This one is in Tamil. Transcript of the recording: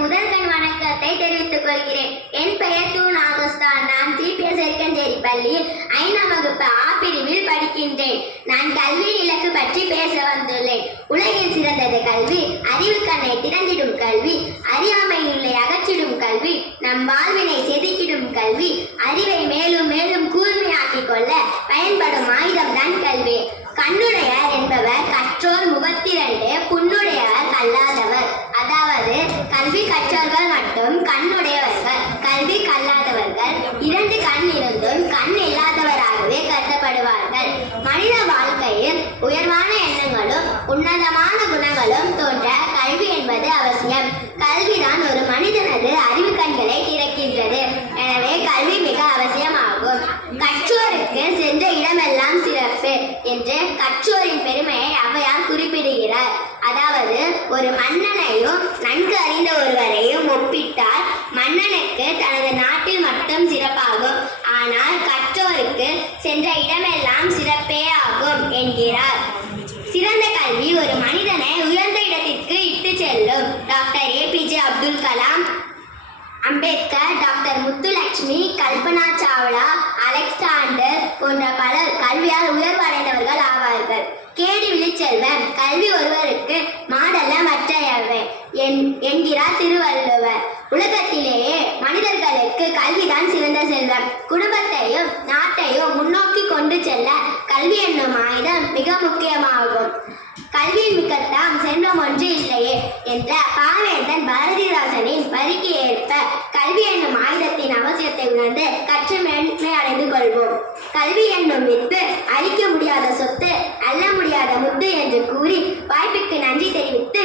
முதற்கண் வணக்கத்தை தெரிவித்துக் கொள்கிறேன். என் பெயர் தூ நாகஸ்தான். நான் CPS எருக்கஞ்சேரி பள்ளியில் 5ஆம் வகுப்பு ஆ பிரிவில் படிக்கின்றேன். நான் கல்வியின் இலக்கு பற்றி பேச வந்துள்ளேன். உலகில் சிறந்தது கல்வி, அறிவு கண்ணை திறந்திடும் கல்வி, அறியாமையுள்ளே அகற்றிடும் கல்வி, நம் வாழ்வினை செதுக்கிடும் கல்வி, அறிவை மேலும் மேலும் கூர்மையாக்கிக் கொள்ள பயன்படும் ஆயுதம் தான் கல்வி. கண்ணுடையார் என்பவர் கற்றோர் முகத்திரண்டு, புண்ணுடையவர் கல்லாதவர். அதாவது கல்வி கற்றவர்கள் மட்டும் கண்ணுடையவர்கள், கல்வி கல்லாதவர்கள் 2 கண் இருந்தும் கண் இல்லாதவராகவே கருதப்படுவார்கள். மனித வாழ்க்கையில் உயர்வான எண்ணங்களும் உன்னதமான குணங்களும் தோன்ற கல்வி என்பது அவசியம். கல்விதான் ஒரு மனிதனது அறிவு கண்களை திறக்கின்றது. எனவே கல்வி மிக அவசியமாகும். கற்றோருக்கு சென்ற இடமெல்லாம் சிறப்பு என்று கற்றோரின் பெருமையை ஔவையார் குறிப்பிடுகிறார். அதாவது ஒரு மன்னனையும் நன்கு அறிந்த ஒருவரையும் ஒப்பிட்டால் மன்னனுக்கு தனது நாட்டில் மட்டும் சிறப்பாகும், ஆனால் கற்றோருக்கு சென்ற இடமெல்லாம் சிறப்பே ஆகும் என்கிறார். சிறந்த கல்வி ஒரு மனிதனை உயர்ந்த இடத்திற்கு இட்டு செல்லும். Doctor APJ Abdul Kalam, Ambedkar, doctor Muthulakshmi, Kalpana Chawla, Alexander போன்ற பலர் கல்வியால் உயர்வடைந்தவர்கள் ஆவார்கள். கேடி விழிச்செல்வன், கல்வி ஒருவருக்கு மாடல்ல மற்றையவை என்கிறார் திருவள்ளுவர். உலகத்திலேயே மனிதர்களுக்கு கல்விதான் சிறந்த செல்வம். குடும்பத்தையும் நாட்டையும் முன்னோக்கி கொண்டு செல்ல கல்வி என்னும் ஆயுதம் மிக முக்கியமாகும். கல்வியின் மிக்கத்தாம் செல்வம் ஒன்று இல்லையே என்ற பாவேந்தன் பாரதிதாசனின் வரிக்கு ஏற்ப கல்வி என்னும் ஆயுதத்தின் அவசியத்தை உணர்ந்து கற்று மேன்மை அடைந்து கொள்வோம். கல்வி என்னும் வித்து அழிக்க முடியாத சொத்து, அள்ள முடியாத முத்து என்று கூறி வாய்ப்புக்கு நன்றி தெரிவித்து